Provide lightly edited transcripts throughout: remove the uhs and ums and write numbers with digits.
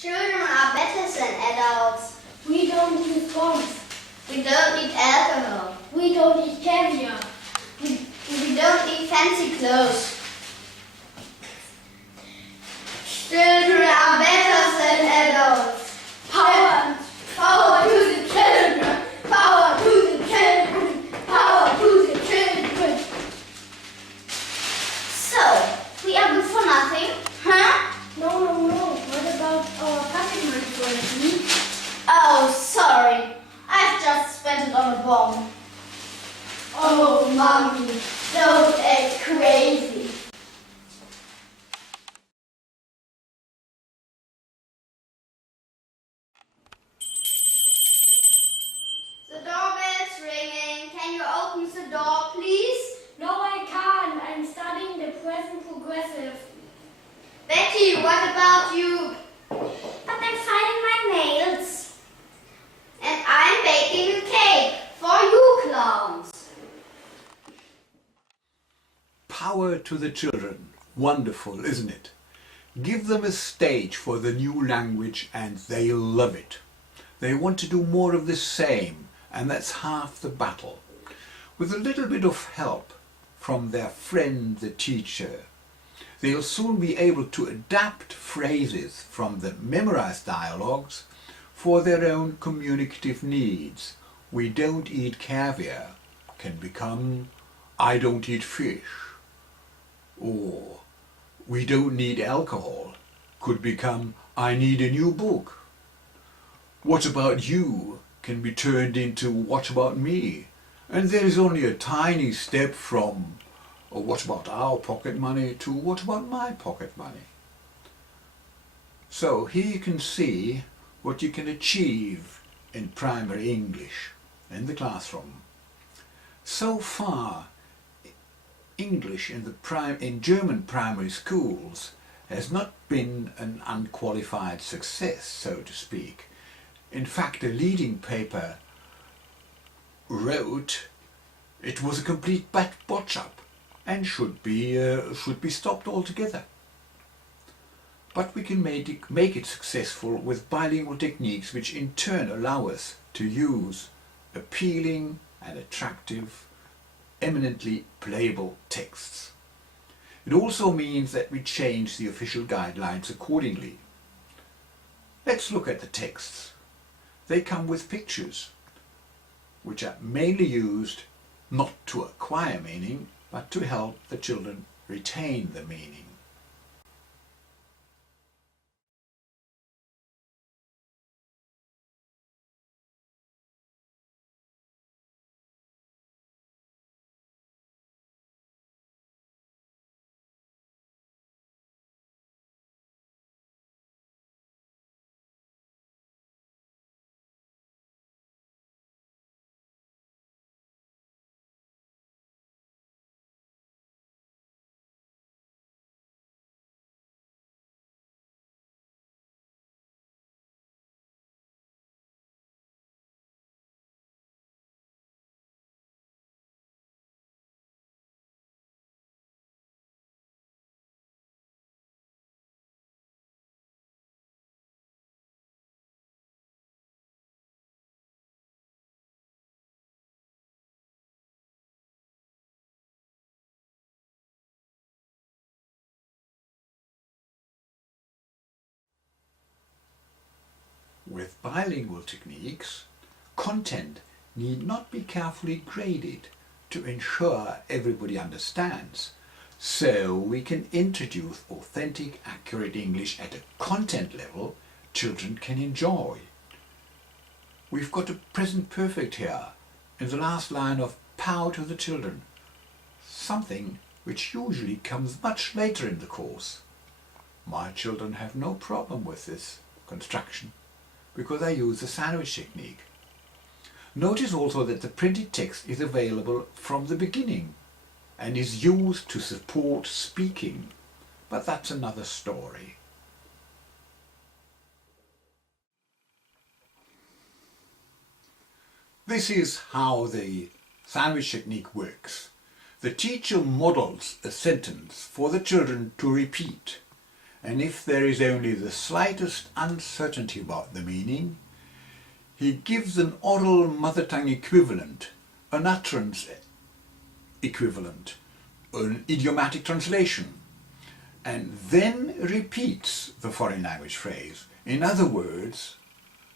Children are better than adults. We don't use bombs. We don't need alcohol. We don't eat caviar. We don't need fancy clothes. Children are better than adults. Power to the children. Power to the children. Power to the children. So, we are good for nothing, huh? No. What about our pocket money for the week? Oh, sorry. I've just spent it on a bomb. Oh, Mommy, don't act crazy. The doorbell's ringing. Can you open the door, please? No, I can't. I'm studying the present progressive. Betty, what about you? But I'm filing my nails. And I'm baking a cake for you clowns. Power to the children. Wonderful, isn't it? Give them a stage for the new language and they'll love it. They want to do more of the same, and that's half the battle. With a little bit of help from their friend the teacher, they'll soon be able to adapt phrases from the memorized dialogues for their own communicative needs. We don't eat caviar can become I don't eat fish. Or we don't need alcohol could become I need a new book. What about you can be turned into what about me? And there is only a tiny step from what about our pocket money to what about my pocket money. So here you can see what you can achieve in primary English in the classroom. So far, English in German primary schools has not been an unqualified success, so to speak. In fact, a leading paper wrote it was a complete botch-up and should be stopped altogether. But we can make it successful with bilingual techniques which in turn allow us to use appealing and attractive, eminently playable texts. It also means that we change the official guidelines accordingly. Let's look at the texts. They come with pictures, which are mainly used not to acquire meaning, but to help the children retain the meaning. With bilingual techniques, content need not be carefully graded to ensure everybody understands, so we can introduce authentic, accurate English at a content level children can enjoy. We've got a present perfect here in the last line of power to the children, something which usually comes much later in the course. My children have no problem with this construction, because I use the sandwich technique. Notice also that the printed text is available from the beginning and is used to support speaking, but that's another story. This is how the sandwich technique works. The teacher models a sentence for the children to repeat, and if there is only the slightest uncertainty about the meaning, he gives an oral mother tongue equivalent, an utterance equivalent, an idiomatic translation, and then repeats the foreign language phrase. In other words,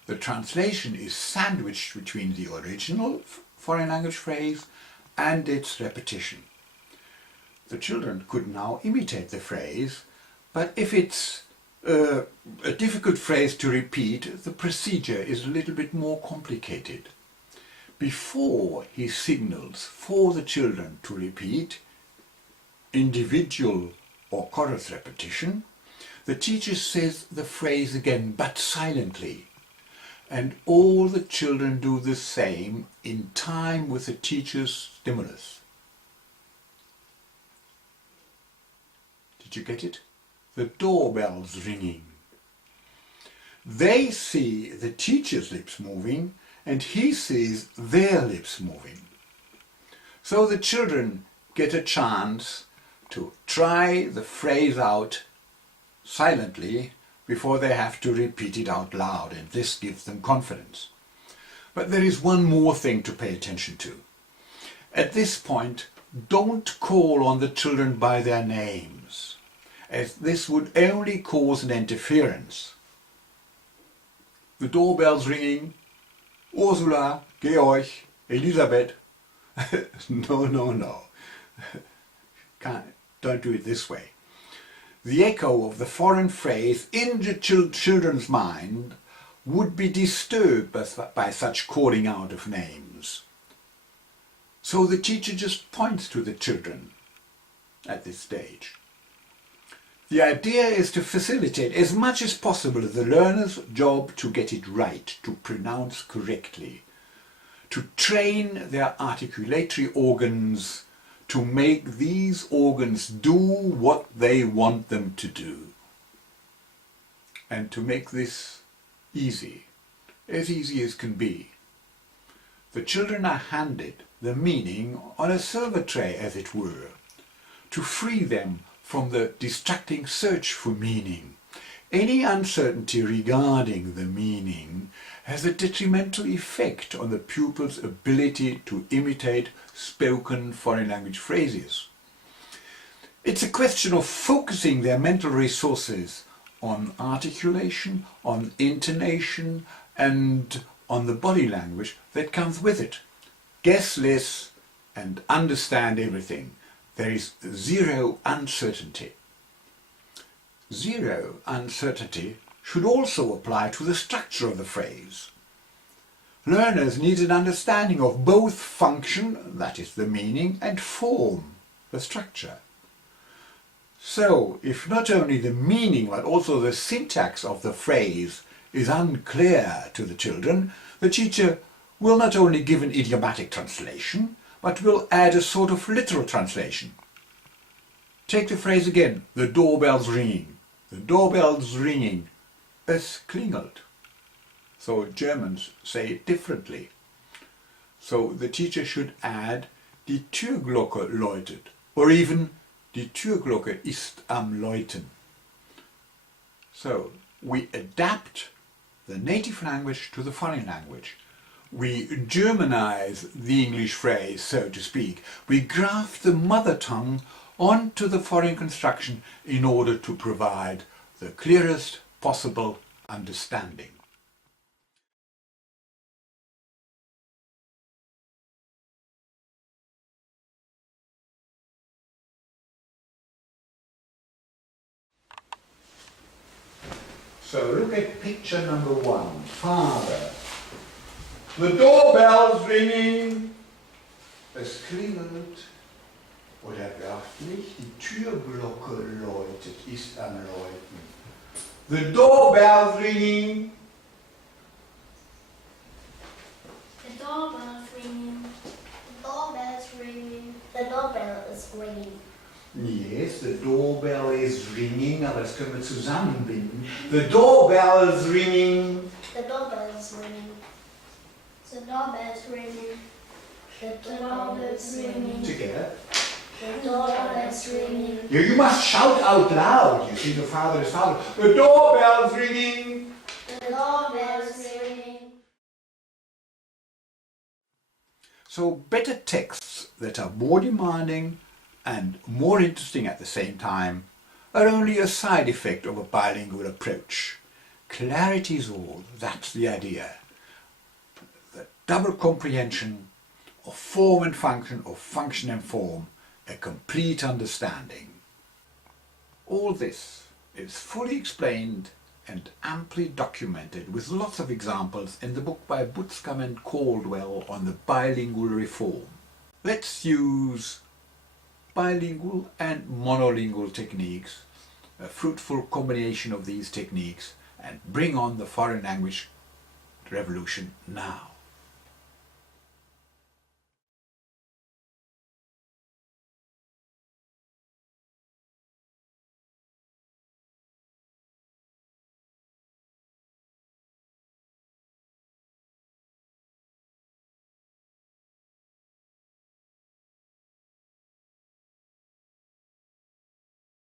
the translation is sandwiched between the original foreign language phrase and its repetition. The children could now imitate the phrase, but if it's a difficult phrase to repeat, the procedure is a little bit more complicated. Before he signals for the children to repeat, individual or chorus repetition, the teacher says the phrase again, but silently. And all the children do the same in time with the teacher's stimulus. Did you get it? The doorbell's ringing. They see the teacher's lips moving and he sees their lips moving. So the children get a chance to try the phrase out silently before they have to repeat it out loud, and this gives them confidence. But there is one more thing to pay attention to. At this point, don't call on the children by their names, as this would only cause an interference. The doorbell's ringing. Ursula, Georg, Elisabeth. No. Don't do it this way. The echo of the foreign phrase in the children's mind would be disturbed by such calling out of names. So the teacher just points to the children at this stage. The idea is to facilitate as much as possible the learner's job to get it right, to pronounce correctly, to train their articulatory organs, to make these organs do what they want them to do. And to make this easy as can be. The children are handed the meaning on a silver tray, as it were, to free them from the distracting search for meaning. Any uncertainty regarding the meaning has a detrimental effect on the pupil's ability to imitate spoken foreign language phrases. It's a question of focusing their mental resources on articulation, on intonation, and on the body language that comes with it. Guess less and understand everything. There is zero uncertainty. Zero uncertainty should also apply to the structure of the phrase. Learners need an understanding of both function, that is the meaning, and form, the structure. So, if not only the meaning but also the syntax of the phrase is unclear to the children, the teacher will not only give an idiomatic translation, but will add a sort of literal translation. Take the phrase again, the doorbell's ringing. The doorbell's ringing. Es klingelt. So Germans say it differently. So the teacher should add, die Türglocke läutet, or even, die Türglocke ist am Läuten. So we adapt the native language to the foreign language. We Germanize the English phrase, so to speak. We graft the mother tongue onto the foreign construction in order to provide the clearest possible understanding. So look at picture number 1. Father. The doorbell's ringing. Es klingelt. Oder werft nicht, die Türglocke läutet, ist am Läuten. The doorbell's ringing. The doorbell's ringing. The doorbell's ringing. The doorbell is ringing. Yes, the doorbell is ringing, aber das können wir zusammenbinden. The doorbell's ringing. The doorbell is ringing. The doorbell's ringing. The doorbell is ringing. Together. The doorbell's ringing. You must shout out loud. You see, the father is shouting, the doorbell's ringing. The doorbell's ringing. So better texts that are more demanding and more interesting at the same time are only a side effect of a bilingual approach. Clarity is all, that's the idea. The double comprehension of form and function, of function and form, a complete understanding. All this is fully explained and amply documented with lots of examples in the book by Butzkamm and Caldwell on the bilingual reform. Let's use bilingual and monolingual techniques, a fruitful combination of these techniques, and bring on the foreign language revolution now.